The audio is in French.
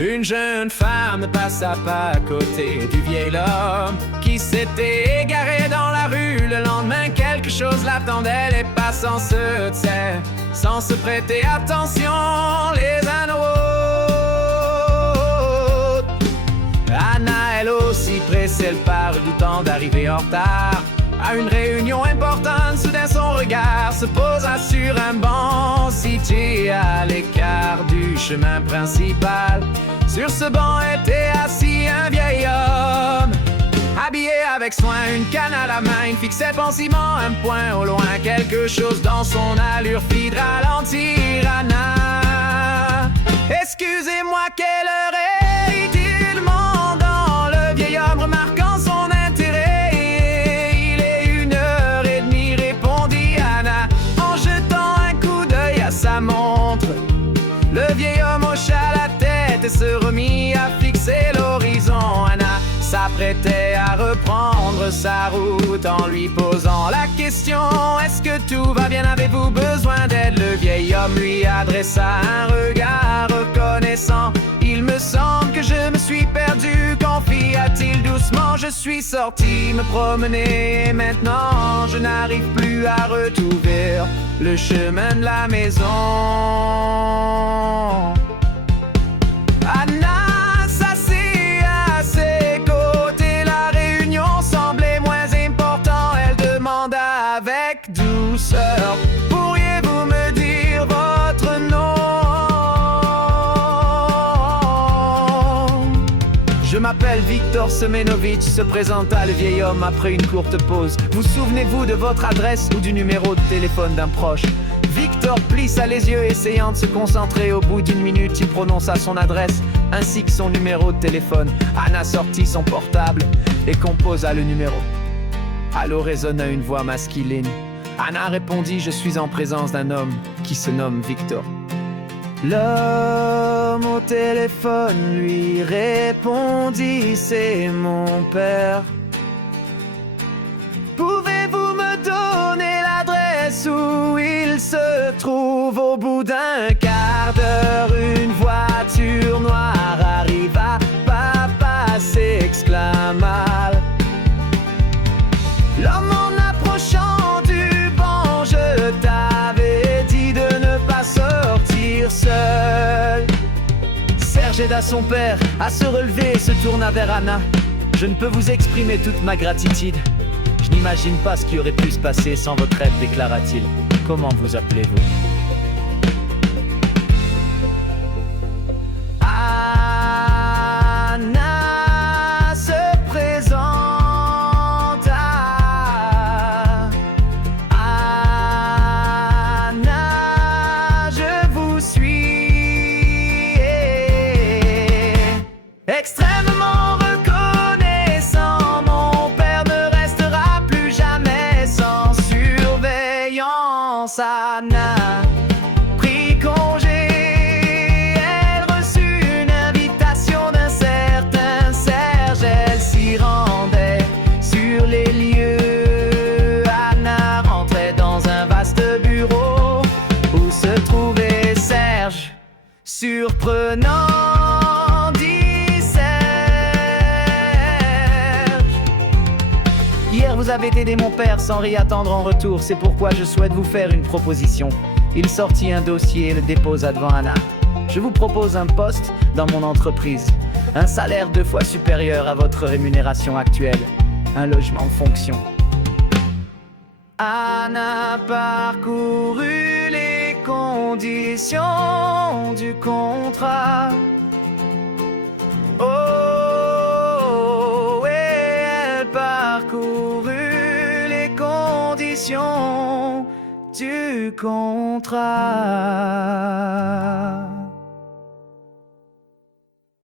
Une jeune femme passa pas à côté du vieil homme qui s'était égaré dans la rue. Le lendemain, quelque chose l'attendait, les passants se taisaient sans se prêter attention les uns aux autres. Anna, elle aussi, pressait le pas, redoutant d'arriver en retard à une réunion importante. Soudain, son regard se posa sur un banc situé à l'écart du chemin principal. Sur ce banc était assis un vieil homme, habillé avec soin, une canne à la main. Il fixait pensivement un point au loin. Quelque chose dans son allure fit ralentir Anna. Excusez-moi, quelle heure est-il demandant le vieil homme, remarquant son intérêt. Il est 1h30, répondit Anna en jetant un coup d'œil à sa montre. Le vieil homme hocha la tête et se remit à fixer l'horizon. Anna s'apprêtait à reprendre sa route en lui posant la question: est-ce que tout va bien? Avez-vous besoin d'aide? Le vieil homme lui adressa un regard reconnaissant. Il me semble que je me suis perdu, confia-t-il doucement. Je suis sorti me promener et maintenant je n'arrive plus à retrouver le chemin de la maison. Anna s'assit à ses côtés, la réunion semblait moins importante. Elle demanda avec douceur: pourriez-vous me dire votre nom? Je m'appelle Victor Semenovic, se présenta le vieil homme après une courte pause. Vous souvenez-vous de votre adresse ou du numéro de téléphone d'un proche? Victor plissa les yeux, essayant de se concentrer. Au bout d'une minute, il prononça son adresse ainsi que son numéro de téléphone. Anna sortit son portable et composa le numéro. Alors résonna une voix masculine. Anna répondit: je suis en présence d'un homme qui se nomme Victor. L'homme au téléphone lui répondit: c'est mon père. Pouvez-vous me donner l'adresse où il se trouve? Au bout d'un quart d'heure, une voiture noire arriva. Papa, s'exclama l'homme en approchant du banc. Je t'avais dit de ne pas sortir seul. Serge aida son père à se relever et se tourna vers Anna. Je ne peux vous exprimer toute ma gratitude. Je n'imagine pas ce qui aurait pu se passer sans votre aide, déclara-t-il. Comment vous appelez-vous? Anna se présenta. Anna, je vous suis. Extrêmement reconnaissant, mon père ne restera plus jamais sans surveillance. Anna prit congé. Elle reçut une invitation d'un certain Serge. Elle s'y rendait sur les lieux. Anna rentrait dans un vaste bureau où se trouvait Serge. Surprenant, dit Serge. Hier, vous avez aidé mon père sans rien attendre en retour. C'est pourquoi je souhaite vous faire une proposition. Il sortit un dossier et le déposa devant Anna. Je vous propose un poste dans mon entreprise, un salaire 2 fois supérieur à votre rémunération actuelle, un logement en fonction. Anna parcourut les conditions du contrat. Oh, et elle parcourut les conditions du contrat.